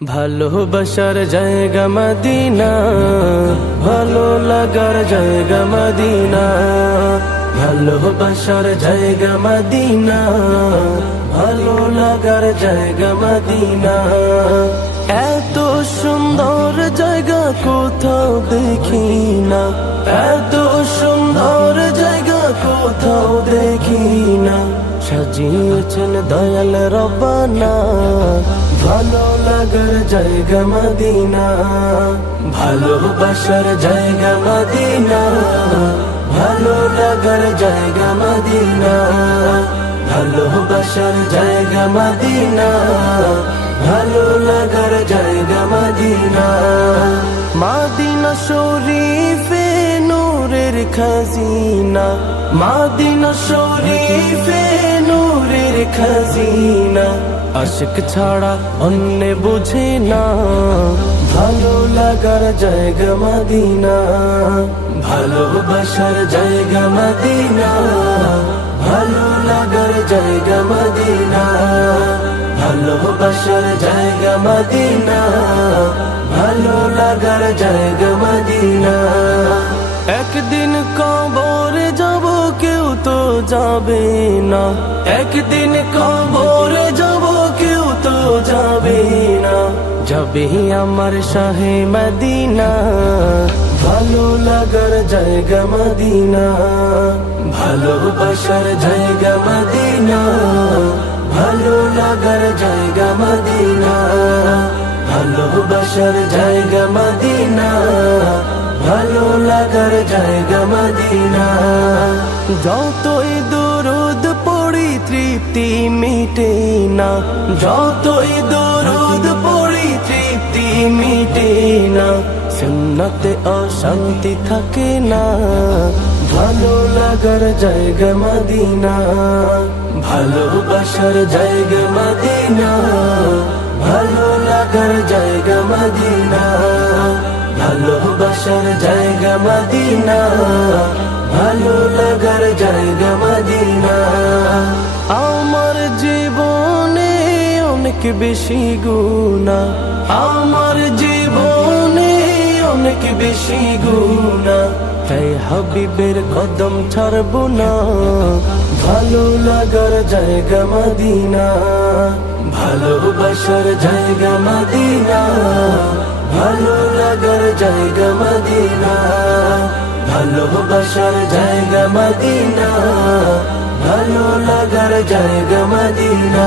ভালোবাসার জায়গা মদিনা, ভালো লাগার জায়গা মদিনা। ভালোবাসার জায়গা মদিনা, ভালো লাগার জায়গা মদিনা। এত সুন্দর জায়গা কোথাও দেখি না, এত সুন্দর জায়গা কোথাও দেখি না। সাজিয়েছেন দয়াল রব্বানা, ভালো লাগার জায়গা মদিনা। ভালোবাসার জায়গা মদিনা, ভালো লাগার জায়গা মদিনা। ভালোবাসার জায়গা মদিনা, ভালো লাগার জায়গা মদিনা। মদিনা শরীফে নূরের খাজিনা, মদিনা শরীফে নূরের খাজিনা। আশিক ছাড়া অন্য বুঝে না, ভালো লাগার জায়গা মদিনা। ভালোবাসার জায়গা মদিনা, ভালো লাগার জায়গা মদিনা। ভালোবাসার জায়গা মদিনা, ভালো লাগার জায়গা মদিনা। একদিন কবরে যাব কেউ তো যাবে না, একদিন কবরে যাব কেউ তো যাবে না। যাবে আমার শাহে মদিনা, ভালো লাগার জায়গা মদিনা। ভালোবাসার জায়গা মদিনা, ভালো লাগার জায়গা মদিনা। ভালোবাসার জায়গা মদিনা, ভালো লাগার জায়গা মদিনা। যতই দরুদ পড়ি তৃপ্তি মিটে না, যতই দরুদ পড়ি তৃপ্তি মিটে না। সুন্নতে অশান্তি থাকে না, ভালো লাগার জায়গা মদিনা। ভালোবাসার জায়গা মদিনা, ভালো লাগার জায়গা মদিনা। ভালোবাসার জায়গা মদিনা, ভালো লাগার জায়গা মদিনা। আমার জীবনে অনেক বেশি গুনাহ, আমার জীবনে অনেক বেশি গুনাহ। তাই হাবিবের কদম ছাড়বো না, ভালো লাগার জায়গা মদিনা। ভালোবাসার জায়গা মদিনা, ভালো লাগার জায়গা মদিনা। ভালোবাসার জায়গা মদিনা, ভালো লাগার জায়গা মদিনা।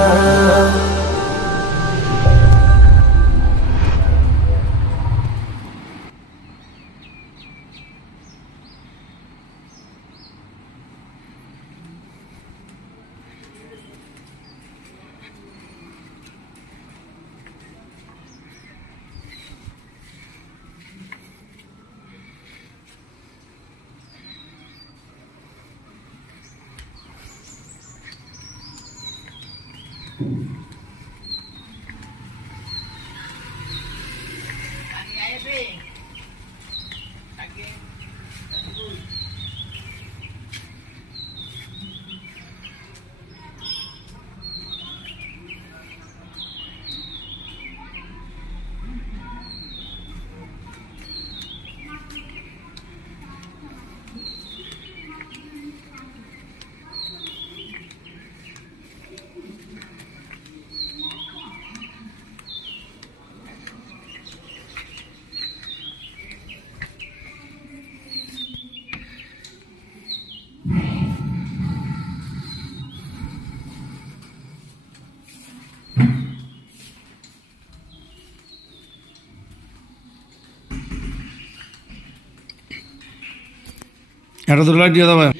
এটা তো লাইট দিয়ে দাও ভাই।